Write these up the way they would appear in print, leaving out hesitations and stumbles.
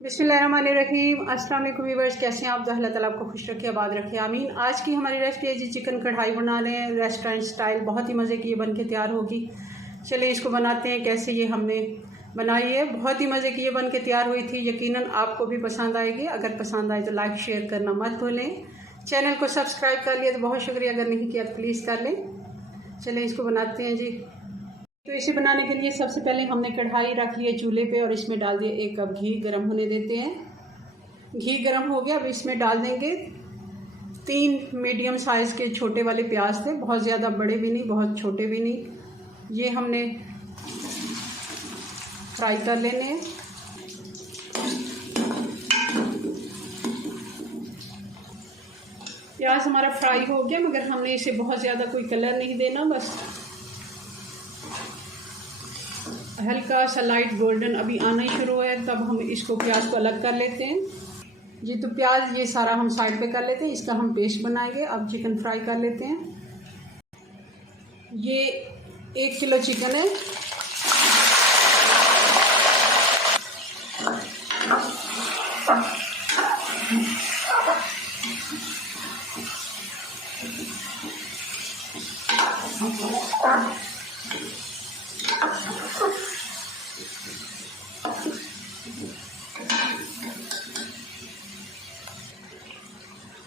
बिस्मिल्लाहिर्रहमानिर्रहीम। अस्सलाम वालेकुम व्यूअर्स, कैसे हैं आप? अल्लाह ताला आपको खुश रखे, आबाद रखे, आमीन। आज की हमारी रेसिपी है जी चिकन कढ़ाई बना रहे हैं रेस्टोरेंट स्टाइल। बहुत ही मज़े की ये बन के तैयार होगी। चलिए इसको बनाते हैं कैसे। ये हमने बनाई है, बहुत ही मज़े की ये बन के तैयार हुई थी। यकीनन आपको भी पसंद आएगी। अगर पसंद आए तो लाइक शेयर करना मत भूलें। चैनल को सब्सक्राइब कर लिया तो बहुत शुक्रिया, अगर नहीं किया तो प्लीज़ कर लें। चलिए इसको बनाते हैं जी। तो इसे बनाने के लिए सबसे पहले हमने कढ़ाई रख ली है चूल्हे पे और इसमें डाल दिया 1 कप घी। गर्म होने देते हैं। घी गर्म हो गया, अब इसमें डाल देंगे 3 मीडियम साइज़ के छोटे वाले प्याज थे, बहुत ज़्यादा बड़े भी नहीं बहुत छोटे भी नहीं। ये हमने फ्राई कर लेने हैं। प्याज हमारा फ्राई हो गया, मगर हमने इसे बहुत ज़्यादा कोई कलर नहीं देना, बस हल्का सा लाइट गोल्डन अभी आना ही शुरू है, तब हम इसको प्याज को अलग कर लेते हैं जी। तो प्याज ये सारा हम साइड पे कर लेते हैं, इसका हम पेस्ट बनाएंगे। अब चिकन फ्राई कर लेते हैं। ये 1 किलो चिकन है।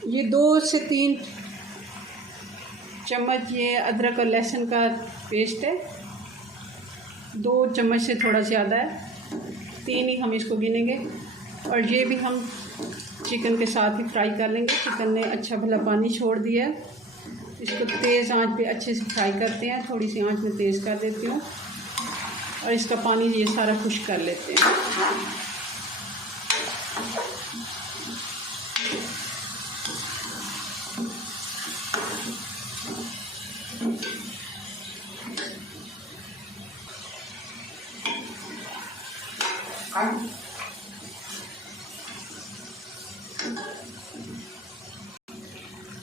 ये 2 से 3 चम्मच ये अदरक और लहसुन का पेस्ट है। 2 चम्मच से थोड़ा ज़्यादा है, 3 ही हम इसको गिनेंगे। और ये भी हम चिकन के साथ ही फ्राई कर लेंगे। चिकन ने अच्छा भला पानी छोड़ दिया है, इसको तेज़ आंच पे अच्छे से फ्राई करते हैं। थोड़ी सी आंच में तेज़ कर देती हूँ और इसका पानी ये सारा खुश्क कर लेते हैं।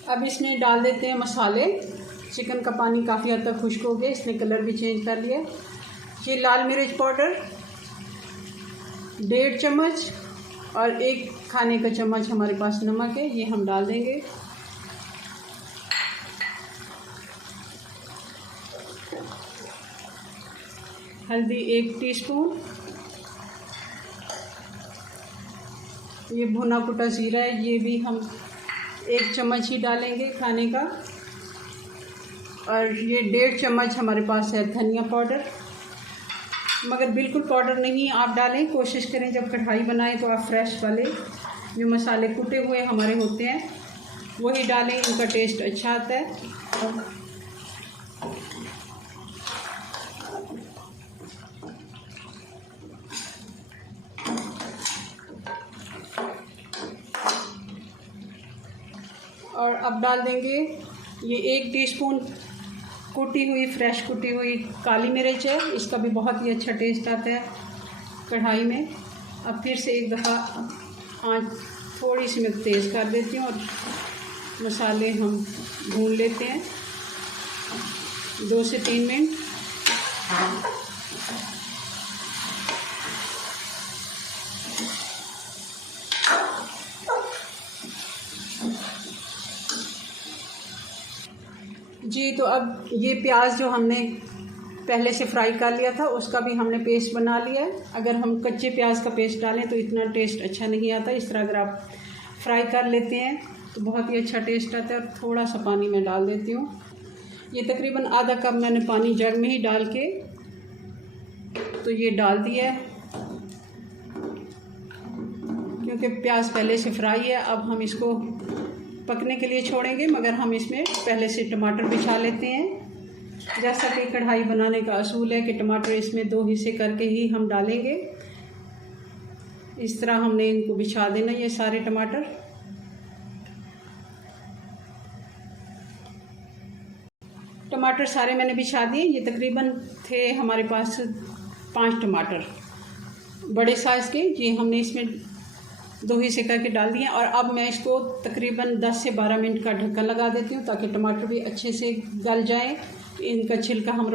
अब इसमें डाल देते हैं मसाले। चिकन का पानी काफ़ी हद तक खुश्क हो गया, इसने कलर भी चेंज कर लिया। ये लाल मिर्च पाउडर 1.5 चम्मच और 1 खाने का चम्मच हमारे पास नमक है, ये हम डाल देंगे। हल्दी 1 टीस्पून। ये भुना कुटा जीरा है, ये भी हम 1 चम्मच ही डालेंगे खाने का। और ये 1.5 चम्मच हमारे पास है धनिया पाउडर, मगर बिल्कुल पाउडर नहीं आप डालें। कोशिश करें जब कढ़ाई बनाएं तो आप फ्रेश वाले जो मसाले कुटे हुए हमारे होते हैं वही डालें, इनका टेस्ट अच्छा आता है। और अब डाल देंगे ये 1 टीस्पून फ्रेश कुटी हुई काली मिर्च है, इसका भी बहुत ही अच्छा टेस्ट आता है कढ़ाई में। अब फिर से एक दफ़ा आँच थोड़ी सी मैं तेज़ कर देती हूँ और मसाले हम भून लेते हैं 2 से 3 मिनट। जी तो अब ये प्याज जो हमने पहले से फ्राई कर लिया था उसका भी हमने पेस्ट बना लिया है। अगर हम कच्चे प्याज का पेस्ट डालें तो इतना टेस्ट अच्छा नहीं आता। इस तरह अगर आप फ्राई कर लेते हैं तो बहुत ही अच्छा टेस्ट आता है। और थोड़ा सा पानी मैं डाल देती हूँ। ये तकरीबन आधा कप मैंने पानी जग में ही डाल के तो ये डाल दिया है, क्योंकि प्याज पहले से फ्राई है। अब हम इसको पकने के लिए छोड़ेंगे, मगर हम इसमें पहले से टमाटर बिछा लेते हैं। जैसा कि कढ़ाई बनाने का असूल है कि टमाटर इसमें 2 हिस्से करके ही हम डालेंगे। इस तरह हमने इनको बिछा देना, ये सारे टमाटर। टमाटर सारे मैंने बिछा दिए। ये तकरीबन थे हमारे पास 5 टमाटर बड़े साइज़ के, ये हमने इसमें 2 हिस्से करके डाल दिए। और अब मैं इसको तकरीबन 10 से 12 मिनट का ढक्कन लगा देती हूँ ताकि टमाटर भी अच्छे से गल जाएं। इनका छिलका हम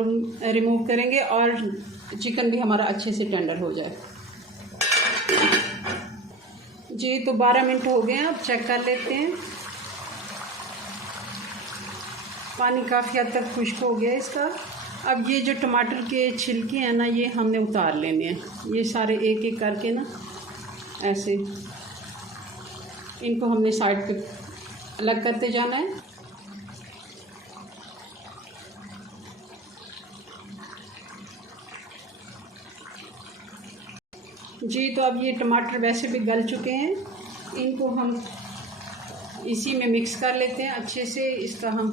रिमूव करेंगे और चिकन भी हमारा अच्छे से टेंडर हो जाए। जी तो 12 मिनट हो गए हैं, अब चेक कर लेते हैं। पानी काफ़ी हद तक खुश्क हो गया इसका। अब ये जो टमाटर के छिलके हैं ना, ये हमने उतार लेने हैं। ये सारे एक एक करके ना ऐसे इनको हमने साइड पे अलग करते जाना है। जी तो अब ये टमाटर वैसे भी गल चुके हैं, इनको हम इसी में मिक्स कर लेते हैं अच्छे से। इसका हम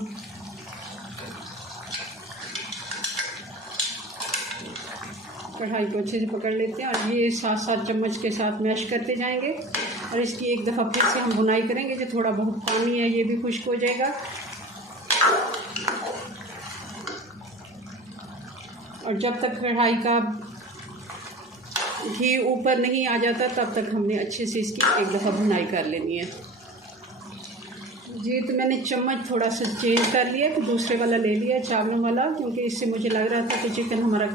कढ़ाई को अच्छे से पकड़ लेते हैं और ये 7-7 चम्मच के साथ मैश करते जाएंगे। और इसकी एक दफ़ा फिर से हम भुनाई करेंगे। जो थोड़ा बहुत पानी है ये भी खुश्क हो जाएगा। और जब तक कढ़ाई का घी ऊपर नहीं आ जाता तब तक हमने अच्छे से इसकी एक दफ़ा भुनाई कर लेनी है। जी तो मैंने चम्मच थोड़ा सा चेंज कर लिया, तो दूसरे वाला ले लिया चावलों वाला, क्योंकि इससे मुझे लग रहा था कि चिकन हमारा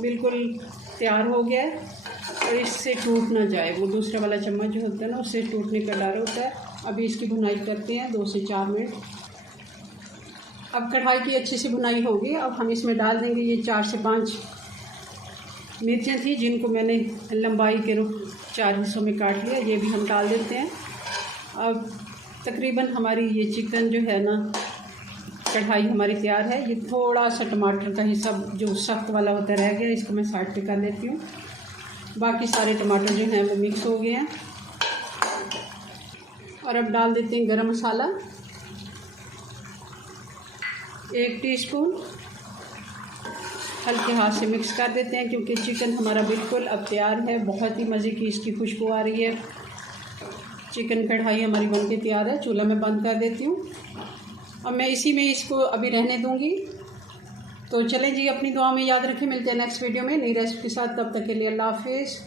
बिल्कुल तैयार हो गया है और इससे टूट ना जाए। वो दूसरा वाला चम्मच जो होता है ना, उससे टूटने का डर होता है। अभी इसकी भुनाई करते हैं 2 से 4 मिनट। अब कढ़ाई की अच्छी सी भुनाई होगी। अब हम इसमें डाल देंगे ये 4 से 5 मिर्चें थी, जिनको मैंने लंबाई के 4 हिस्सों में काट लिया। ये भी हम डाल देते हैं। अब तकरीबन हमारी ये चिकन जो है ना, कढ़ाई हमारी तैयार है। ये थोड़ा सा टमाटर का हिस्सा जो सख्त वाला होता रह गया, इसको मैं साइड पे कर लेती हूँ। बाकी सारे टमाटर जो हैं वो मिक्स हो गए हैं। और अब डाल देते हैं गरम मसाला 1 टीस्पून। हल्के हाथ से मिक्स कर देते हैं, क्योंकि चिकन हमारा बिल्कुल अब तैयार है। बहुत ही मज़े की इसकी खुशबू आ रही है। चिकन कढ़ाई हमारी बनके तैयार है। चूल्हा में बंद कर देती हूँ। अब मैं इसी में इसको अभी रहने दूँगी। तो चलें जी, अपनी दुआ में याद रखें। मिलते हैं नेक्स्ट वीडियो में नई रेसिपी के साथ। तब तक के लिए अल्लाह हाफिज़।